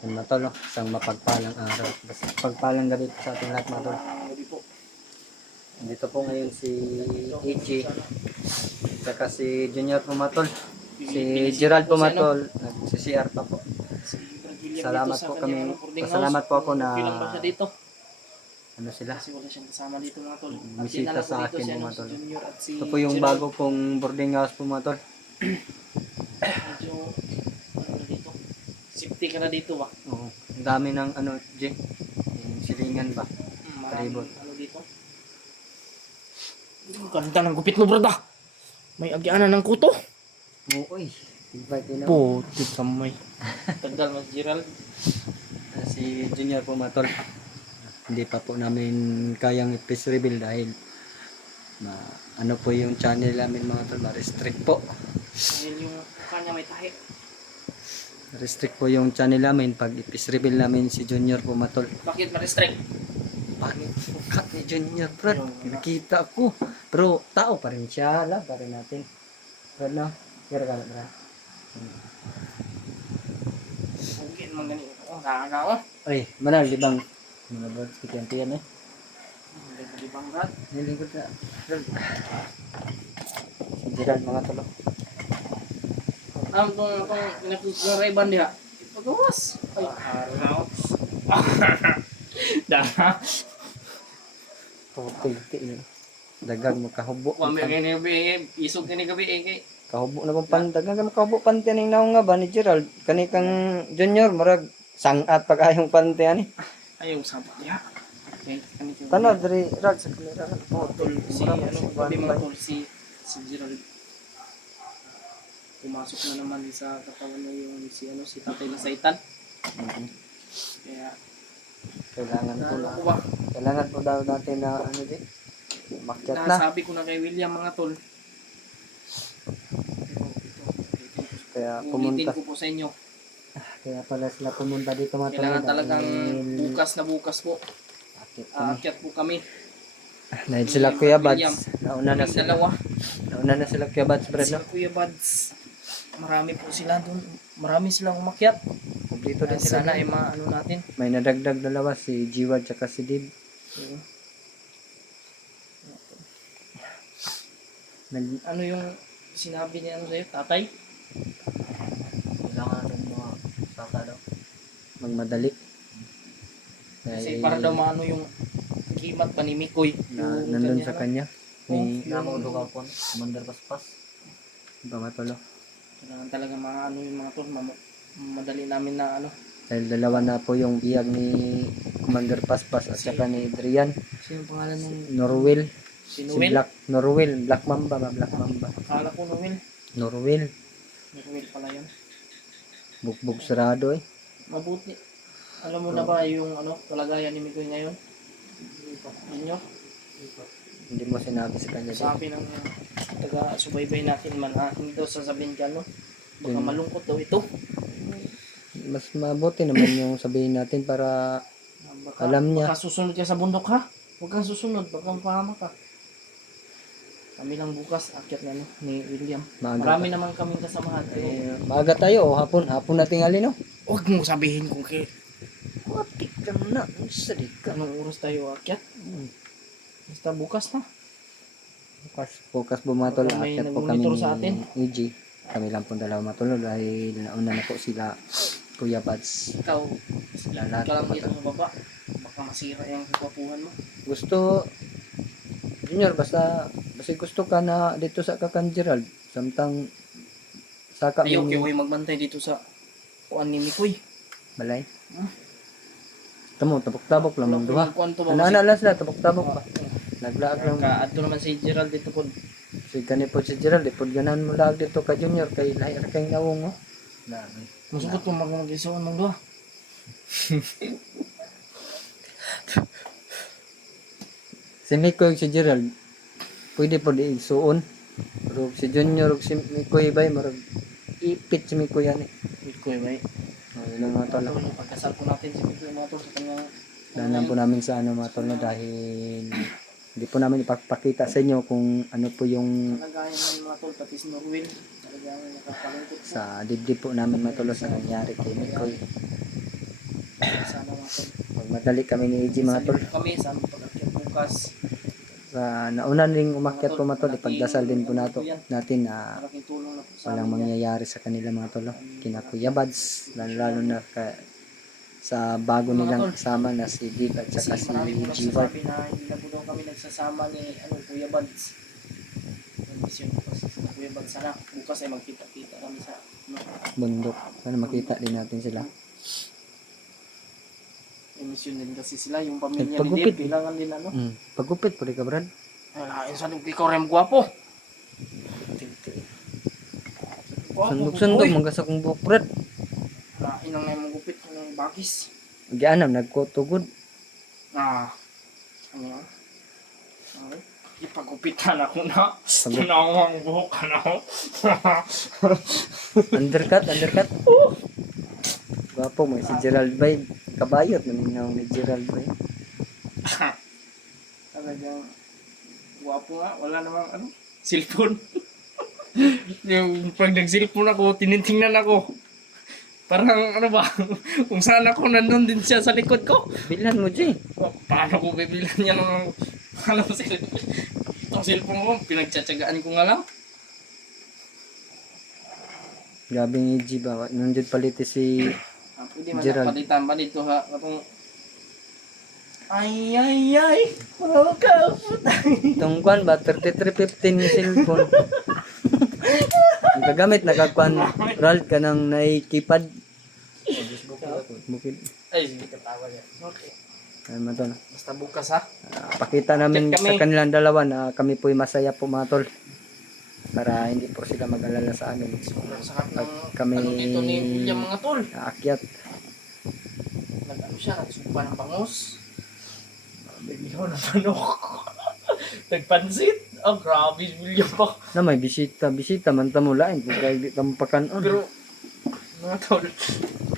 Yan mga tol, no? Isang mapagpalang araw. Basta pagpalang gabi po sa ating lahat mga tol. Dito po ngayon si EG, saka si Junior po mga tol. Si Gerald po mga tol, nag-CR pa po. Salamat po kami. Pasalamat po ako na ano sila, Kasi wala siyang kasama dito mga tol. bisita sa akin po mga tol. Junior at si Ito po yung Gerald. bago pong boarding house po mga tol. Medyo ano na dito. Safety ka na dito ba? Oo. Ang dami ng ano, J. Yung silingan ba? Maraming Palibot. ano dito. Ang ganda ng gupit mo, brada. May agyanan ng kuto. Uy, invite din ako. Puti kamay. Tagal mas Gerald. Si Junior po mga tol. Hindi pa po namin kayang i-face reveal dahil ano po yung channel namin mga tol, ma-restrict po. Dahil yung kanya may tahi. Restrict po yung channel namin pag i-face reveal namin si Junior po mga tol. Bakit ma-restrict? Paano cut ni Junior, bro? Nakita ko. Pero tao pa rin siya, hala, pa rin natin. Pero no, kira ka na, bro. Huwag naman ganito. Oh, nakaka oh. Ay, manal, libang. Mga birds, kitiyan-tiyan eh. Hindi bang brad? Nilingkod na. Si Gerald mga tol. Itong pinag-rayban diha. Pagawas. Ay, araw. Dah. Puti yun. Dagang mo kahubo. Wami kini gabi, isog kini gabi kay Kahubo na kong pandag. Dagang mo kahubo panty ning naong nga ba ni Gerald. Kani kang Junior, marag sangat pag-ayong panty ani. ayaw sabat diha. Okay, kanito. Tanaw, dari Rag sa kamera. Tol si ano, gabi mga tol si Gerald. Pumasok na naman sa katawan na yung si ano si Tatay na Saitan. Kaya Kailangan po na. ako ba? Kailangan po daw natin na ano din. Makyat na. Nasabi ko na kay William mga tol. Kaya Ulitin pumunta. ko po sa inyo. Kaya pala sila pumunta dito mga Kailangan tol, talagang dahil bukas po. akit kami. Aakyat po kami. Dahil sila Kuya William. Bads. Nauna na Kaming sila. dalawa. Nauna na sila Kuya Bads, Brad. Si No? Kuya Buds. Marami po sila doon. Marami silang umakyat. Kumplito din sila. Sana ay maano natin. May nadagdag dalawa, si Jiwad at si Dib. Ano yung sinabi niya ano sa'yo? Tatay? Kailangan ng mga saka daw. Magmadali. Kasi para daw maano yung kimat pa ni Mikoy. Na, Yung nandun kanya, sa ano? kanya. Ni Yung- Dugapon, Commander Paspas. Bamatolo. Kailangan talaga maano yung mga tol. Madali namin na ano. Dahil dalawa na po yung biyag ni Commander Paspas at saka ni Adrian. Sino pangalan ng Norwil. si Si Noel? Norwil. Black Mamba ba? Black Mamba. Akala ko Noel. Norwil. Noel pala yun. Bugbog sarado eh. Mabuti. Alam mo na ba yung ano kalagayan ni Mikoy ngayon? Ninyo? Hindi mo sinabi sa kanya. Sabi ng taga-subaybay natin man, hindi daw sasabihin ka, no? Baka Yun. malungkot daw ito. Mas mabuti naman yung sabihin natin para Baka, alam niya. Baka susunod ka sa bundok, ha? Huwag kang susunod, baka mapahama ka. Kami lang bukas, akyat na no, ni William. Maaga Marami naman kaming kasamahan. maaga tayo o hapon. Hapon na tingali no? Huwag mo sabihin kung Watik ka na. Sadika. anong oras tayo akyat. Basta bukas na. Bukas bumatol. Baka may Akyat po kami nag-monitor sa atin. ni EG. Kami lang po dalawa matulog dahil nauna na po sila Kuya Bads. Ikaw, Lahat ka lang po dito sa baba. Baka masira yung kapapuhan mo. Gusto, Junior, basta gusto ka na dito sa Kakan Gerald. Samtang saka Ayaw, mo kayo magbantay dito sa kuan ni Mikoy. balay. Tamo, tabok-tabok lang mga duha. Kuan to ba? Ana lang sila, tabok-tabok pa. Naglaag lang. Kaadto naman si Gerald dito po. Si kanipod si Gerald, ipod ganan mo laag dito ka Junior, kay lahir kay nawong mo. Masukot kung mag-isawan mong duha. Si Mikoy si Gerald, pwede po di igsuon. Pero si Junior ug si Mikoy bay marag ipit si Mikoy yan eh. Mikoy ba eh. Ilang mga tol. Pagkasal po natin si Mikoy mga tol sa kanyang Danan po namin sa ano mga tol no, dahil hindi po namin ipapakita sa inyo kung ano po yung kalagayan ng mga tol, pati si Norwin. Talagang nakapalungkot po. sa dibdib po namin matulos na nangyari kay Mikoy. Sana mga tol. Magmadali kami ni AJ mga tol. Kami sa aming pag-akyat bukas. Sa nauna ring umakyat po mga tol, ipagdasal din po natin na Malaking tulong na po sa walang amin yan. mangyayari sa kanila mga tol. Kina Kuya Bads, lalo na sa bago nilang kasama na si Dib at saka Kasi si marami po G-Ward. nagsasabi na hindi na po daw kami nagsasama ni Kuya Bads. Yung mission ko sa Kuya Bads. Sana bukas ay magkita-kita kami sa Bundok. Sana makita din natin sila. yung mission din kasi sila. Yung pamilya ni Nagpagupit. Dave, kailangan din ano. Pagupit po rin ka Brad. Ay, lain sa nung ikaw rin gwapo. Sundok-sundok mga sa kong buhok Brad. Lain ang naimong gupit ng bagis. Gianam, nagkotugod. Ano yan? Okay. Ipagupitan ako na. Tinawang buhok ka na ako. Undercut. Gwapo mo si Gerald Bay. Kabayot na ninaw ni Gerald Bay. Talagang guwapo nga, wala namang ano, cellphone. Yung pag nag-cellphone ako, tinitingnan ako. Parang ano ba, kung saan ako nandun din siya sa likod ko. Bilhan mo, G. Paano ko bibilan niya ng ano, cellphone? Itong cellphone ko, pinagtsatsagaan ko nga lang. Gabing AJ ba? Nandun paliti si Pwede man Gerald. napalitan ba dito ha? Katong ay, mga kaputay. itong kwan ba? 3315 ni cellphone. Ang kagamit nakakwan Ralt ka ng naikipad. Bukid. Ay, hindi ka tawa yan. Okay. Ay matol. Basta bukas ha. Pakita namin Check kami. sa kanilang dalawa na kami po'y masaya po mga tol. Para hindi po sila mag-alala sa amin. Sobrang sakit ng Kami- ano dito ni William mga tol. Aakyat. Nag-ano siya, nagsumpa ng bangus. Bigyan ng manok. Nagpansit. Oh, grabe, William pa. Na may bisita man tamo lain kung kaya di tamo pakanon. Pero, mga tol,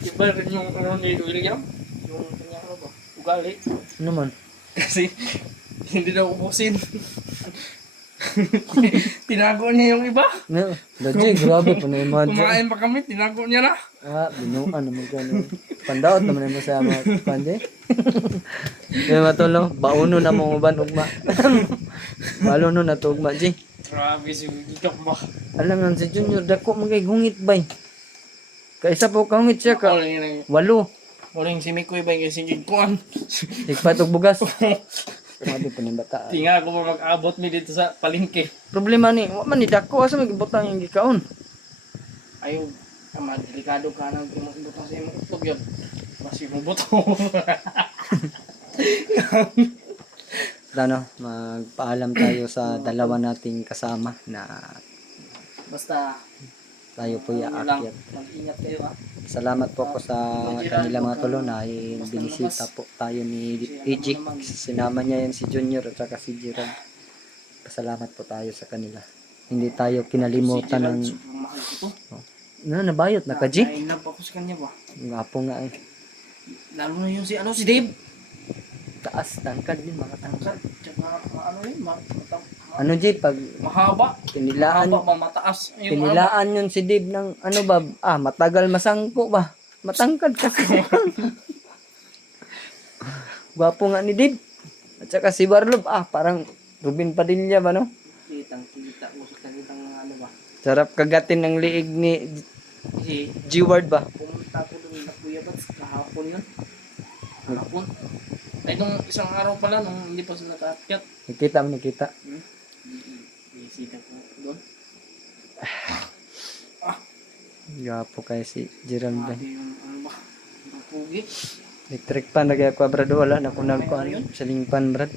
iba rin yung ano ni William. Yung kanyang ano ba, ugali. Ano man? Kasi, hindi daw ubusin. Tinago niya yung iba. No, dagi grabe pa na imagine. Kumain pa kami, tinago niya na. Binuan naman ka no. Pandaot naman mo sa mga pande. Kaya matolo, bauno na mo uban ugma. Balo no na to ugma G. Grabe si William ba. Alam nang si Junior dako magay gungit bay. Kaisa po kaungit siya ka. Walo. Walang si Mikoy ba yung singig kuan. Tigpatog bugas. Grabe pa ni bata. Tinga ako pa mag-abot mi dito sa palengke. Problema ni, wa man ni dako asa magibutang yung gikaon. Ayaw, delikado ka nang butang sa imong utlog yun. Kasi mo buto. Ano, magpaalam tayo sa dalawa nating kasama na Basta, tayo po ano lang, aakyat. mag-ingat kayo ha. Salamat po ako sa kanila mga tulo na binisita po tayo ni Ejik. Sinama niya yan si Junior at saka si Gerald. Pasalamat po tayo sa kanila. Hindi tayo kinalimutan ng... Si Gerald, sobrang mahal ko to. Nabayot na ka, G? Ay, love ako sa kanya ba? Ngapo nga eh. Lalo na yung si Dave. Taas, tangkad din, mga tangkad. Tsaka, ano yun, Ano, G, pag mahaba. pinilaan, Mahaba ba, mataas. Yung pinilaan yun si Dave ng ano ba, matagal masangko ba? Matangkad kasi. Gwapo nga ni Dave. At saka si Barlob, parang Ruben Padilla ba, no? Kitang-kita mo sa kalitang ano ba. Sarap kagatin ng liig ni Kasi, G-Ward ba? pumunta ko doon na Kuya Bats, kahapon yun. Kahapon. Ay, nung isang araw pala, nung hindi pa sila nakaakyat. Nakita. Bisita ko doon. Gwapo kaya si Gerald ba? Grabe yung ano ba, yung pugi. Electric pan lagi ako brad, wala na kunang ko siling pan brad.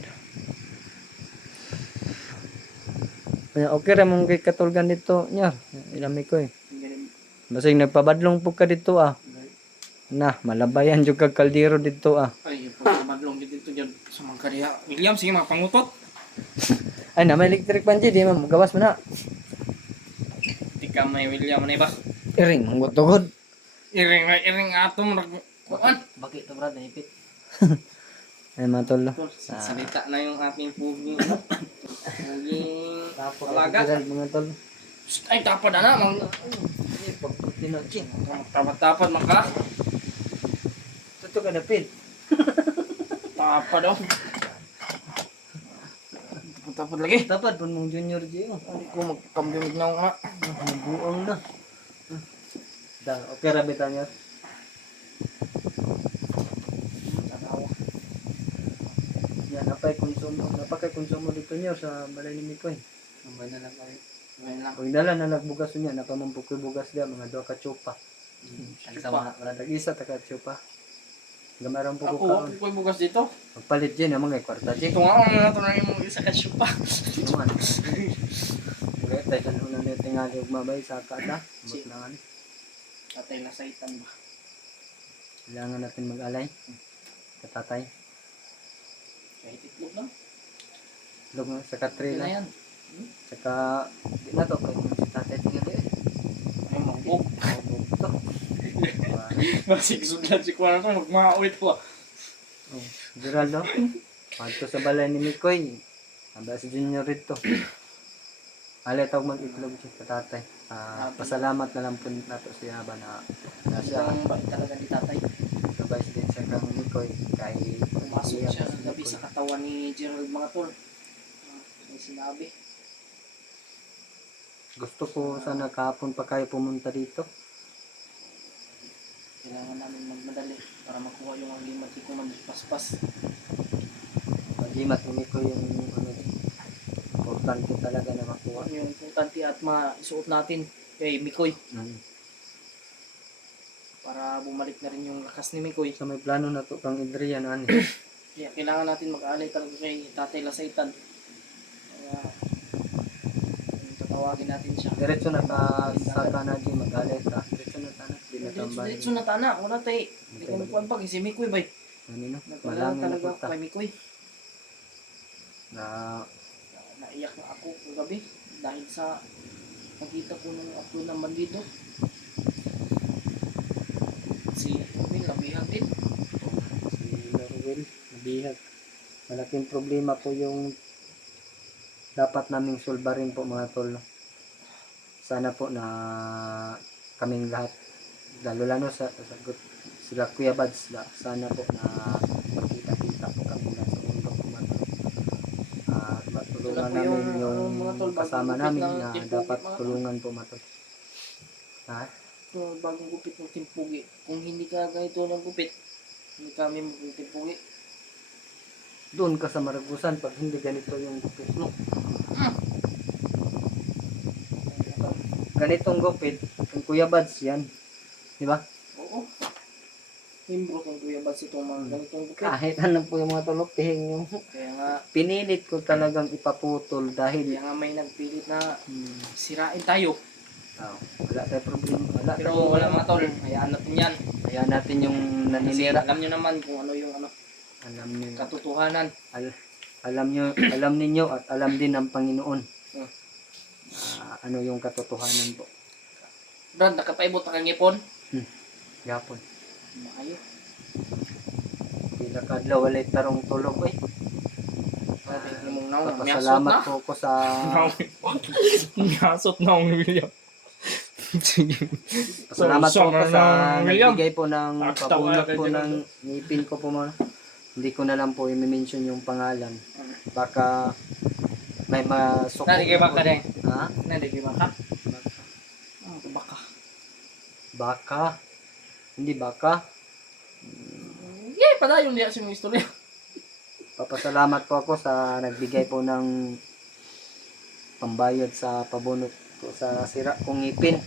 Okay ra mong kay katulgan dito nya. Ilami ko eh. Basig nagpabadlong pug ka dito Na, malabayan jud kag kaldero dito Ay, pagkamadlong dito dyan sa mga kariya. William, sige mga pangutot. Ay na may electric pan di mo gawas mo na. Tika may William, ano ba? Iring mong tugod. Iring atom. Kuan. Bakit to brad naipit? Ay matol. Salita na yung ating pugi. Puging alaga. Gerald mga tol. Ay, tapad na Pagputino chin. Tapat-tapat maka. Tutok ganapin. Tapa daw. Tapos lagi. Dapat pun mong Junior G. Hindi ko magkambimig na ako nga. Buang na. Okay rabi tayo. Tanawa. Yan, napakay konsumo dito niyo sa balay ni Mikoy. Ang na lang kayo. Ngayon lang. Kung dala na nagbugas niya, napamampukoy bugas dia mga duha ka tsupa. Ang sama, wala tag-isa taka tsupa. Gamaran po ko Ako, kaon. ako yung bukas dito. Magpalit din ang mga kwarta din. Ito nga ako na ito na yung isa ka pa. Naman. Okay, tayo na na tingali ug mabay sa kada. Mut lang ani. Tatay na sa itan ba? Kailangan natin mag-alay. Katatay. Kahit itlog lang. Lug na sa katri Ito na na. yan. Saka di na to kay si tatay tingali. Ay, mabog. To. Masig sudlan si Kuya na magmaulit ko. Oh, Geraldo. Adto sa balay ni Mikoy. Aba si Junior rito. Alay tawag mag-itlog si tatay. Pasalamat na lang po nato siya ba na siya Ang bait talaga ni tatay. sabay din siya kang Mikoy kay Pumasok siya ng gabi sa katawan ni Gerald mga tol. May sinabi. Gusto ko sana kahapon pa kayo pumunta dito. Kailangan namin magmadali para makuha yung aglimat ko magpaspas. Pagimat ni Mikoy yung ano, importante talaga na makuha. Ano yung importante at maisuot natin kay Mikoy para bumalik na rin yung lakas ni Mikoy. Sa may plano na to kang Adrian ani. Kaya kailangan natin mag-aalay talaga kay Tatay Lasaitan. Kaya tatawagin natin siya. Diretso na ka sa kanadi mag-alay ka. Diretso na tanak di na tambay. Dito na tana, wala tay. Hindi ko magkuhan pa si Mikoy bay. Ano no? Nagkala Malangin na talaga ako punta. kay Mikoy. Na Naiyak na ako kagabi dahil sa nakita ko ng ako ng bandido. Si Robin labihag din. si Norwell nabihag. Malaking problema po yung dapat naming sulbarin po mga tol. Sana po na kaming lahat lalo sila Kuya Bads sana po na magkita-kita po kami na sa mundo po mga tol. Matulungan Wala po namin yung, yung mga tol, kasama bagong namin gupit ng na timpugi, dapat mga tol. tulungan po mga tol. Ha? So, bagong gupit ng timpugi. Kung hindi ka ganito ng gupit, hindi kami magtimpugi. Doon ka sa Maragusan pag hindi ganito yung gupit mo. Ganitong gupit, yung Kuya Bads yan. Di ba? Oo. Himbro kung Kuya Bads itong mga ganitong gupit. Kahit ano po yung mga tulok, tihing yung Kaya nga, pinilit ko talagang ipaputol dahil may nagpilit na sirain tayo. wala tayo problema. Wala Pero tayo, wala mga tol, hayaan natin yan. kaya natin yung Kasi naninira. alam nyo naman kung ano yung Alam niyo, katotohanan. alam ninyo at alam din ng Panginoon. Hmm. Ano yung katotohanan po. Brad, nakapaibot na kang ipon? Yapon. Maayo. Pila kadlaw walay tarong tulog eh. Sabi mong naong, miyasot Pasalamat na. po ako sa Miyasot na ang William. Sige. pasalamat po ako sa William. nagbigay po ng Nakakatawa pabunot ka po dyan. ng ngipin ko po mga. Hindi ko na lang po i-mention yung pangalan. Baka may masukot. Nari kay baka din. Ha? Nari kay baka? Baka. Baka. Hindi baka. Yeah, padayon niya sa mga istorya. Papasalamat po ako sa nagbigay po ng pambayad sa pabunot po sa sira kong ngipin.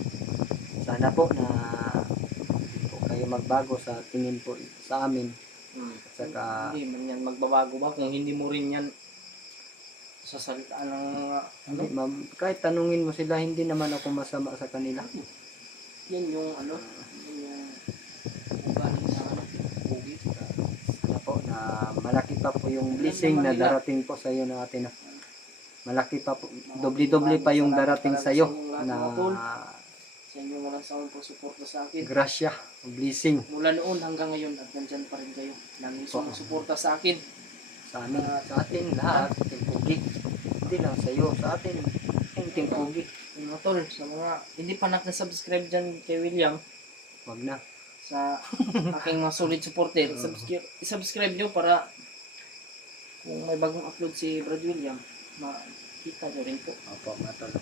Sana po na hindi po kayo magbago sa tingin po sa amin. Saka Hindi man yan magbabago ba kung hindi mo rin yan sasalitaan ng hindi, kahit tanungin mo sila, hindi naman ako masama sa kanila. yan yung yan yung ugali sa pugi. Sana po na malaki pa po yung blessing na darating po sa iyo natin. Malaki pa po, doble-doble pa yung darating sa iyo na Sa inyo walang sawang pagsuporta sa akin. grasya, blessing Mula noon hanggang ngayon at nandyan pa rin kayo. Lagi sumusuporta sa akin. sa amin, sa atin lahat, timpugi. Hindi lang sa iyo, sa atin, yung timpugi. Mga tol, sa mga hindi pa nakasubscribe dyan kay William, Wag na. sa aking mga solid supporter. I-subscribe nyo para kung may bagong upload si Brad William, makita nyo rin po. Opo, mga tol.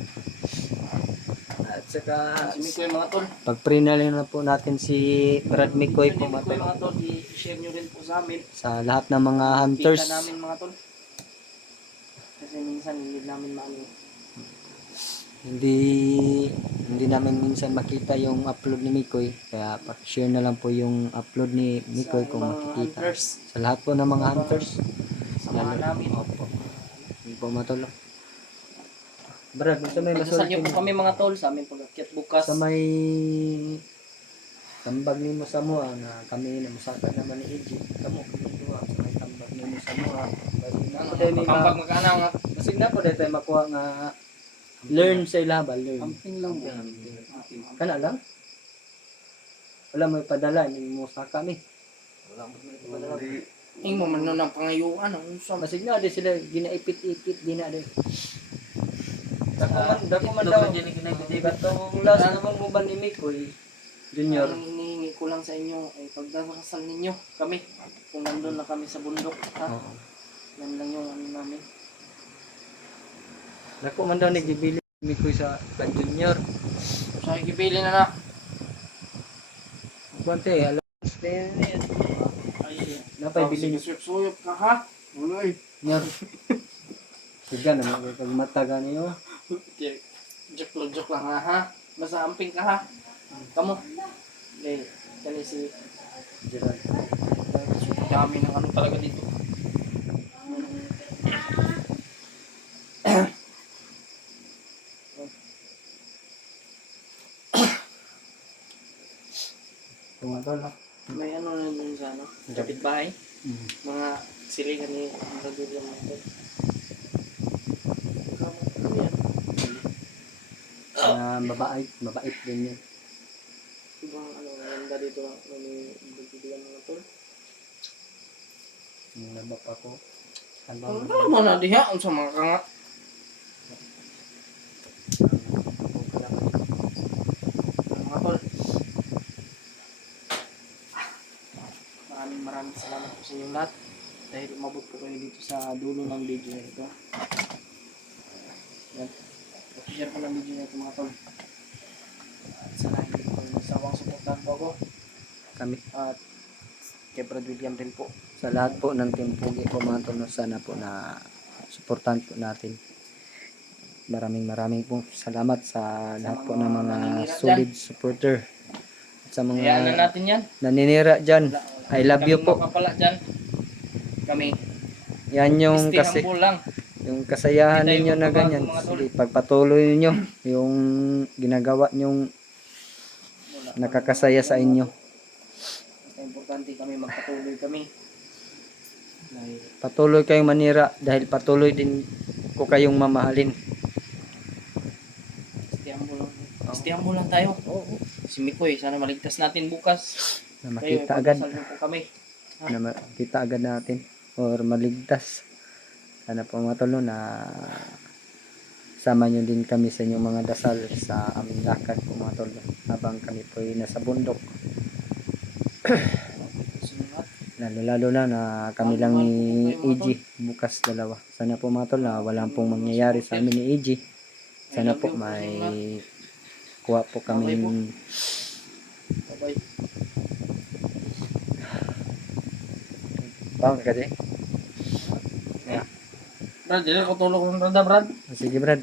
At saka, Si Mikoy mga tol. pag-pray na lang na po natin si Brad Mikoy po, Si mga Mikoy tol. mga tol, i-share nyo rin po sa amin. Sa lahat ng mga hunters. Kita namin mga tol. Kasi minsan hindi namin maano. Hindi namin minsan makita yung upload ni Mikoy, kaya pa-share na lang po yung upload ni Mikoy Sa kung ibang makikita. hunters. Sa lahat po ng mga hunters. Samahan namin. Opo. Hindi po matulog. Brad, sa may Pagdasal niyo masulti po kami mga tol sa aming pag-akyat bukas. sa may tambag ni mo sa mua na kami na musakad naman ni EG. Kamo kami duwa sa may tambag ni mo sa mua. Basig na po dahil may Pagkampag magkana nga. basig na po dahil tayo makuha nga learn sa ila ba, learn. Amping lang po. Kana lang? Wala mo ipadala, hindi mo sa kami. Ing mo man nun ang pangayuan. Ang usap. Basig na di sila ginaipit-ipit di na di. Dako man daw. Katong last naman mo ba ni Mikoy Junior? Ang hinihingi ko lang sa inyo ay pagdasal ninyo kami. Kung nandun na kami sa bundok. Ha? Oo. Yan lang yung ano namin. Dako man daw nagbibili ni Mikoy sa Brad Junior. So, ikipili na na. Kuwante, alam. Napay bilin. Suyop ka ha? Uloy. Nyor. Siga na magmataga niyo. Joke lang ha. Basta amping ka ha. Kamu. Okay. Kani si Gerald. dami ng ano talaga dito. Tumatol na. May ano na dun sa ano. Kapitbahay. Mga silingan ni Brad William mga tol. Mabait din yun. Ibang ano, ganda dito ano ni Brad William mga tol. Nabap ako. Ano ba na diha? Ang sa mga kanga. Mga tol. Maraming salamat po sa inyong lahat. Dahil umabot po kayo dito sa dulo ng video na ito. Yan. I-share ko ng video na ito mga tol. At sana hindi po masawang suportahan po ako. Kami. At kay Brad William din po. Sa lahat po ng Team Pugi po mga tol, sana po na suportahan po natin. Maraming po salamat sa lahat po ng mga solid supporter. At sa Hayaan na mga natin yan. naninira dyan. I love you po. Makapala dyan. Kami. Yan yung Stay kasi humble lang. yung kasayahan Hindi tayo ninyo na magbabago, ganyan. mga tol. Sige, pagpatuloy niyo yung ginagawa nyong nakakasaya sa inyo. Basta importante kami magpatuloy kami. Dahil Patuloy kayong manira dahil patuloy din ko kayong mamahalin. stay humble lang tayo. Si Mikoy, sana maligtas natin bukas. Na Kayo, makita agad, ipagdasal niyo po kami. na makita agad natin or maligtas. Sana po mga tol, no, na sama nyo din kami sa inyong mga dasal sa aming lakad po mga tol, habang kami po ay nasa bundok. Lalo na kami lang ni EG bukas dalawa. Sana po mga tol na walang pong mangyayari sa amin ni EG. Sana po may kuha po kami. Bye-bye. Bang kasi. Brad, dili ko tulog ng Brad, Brad. Sige Brad.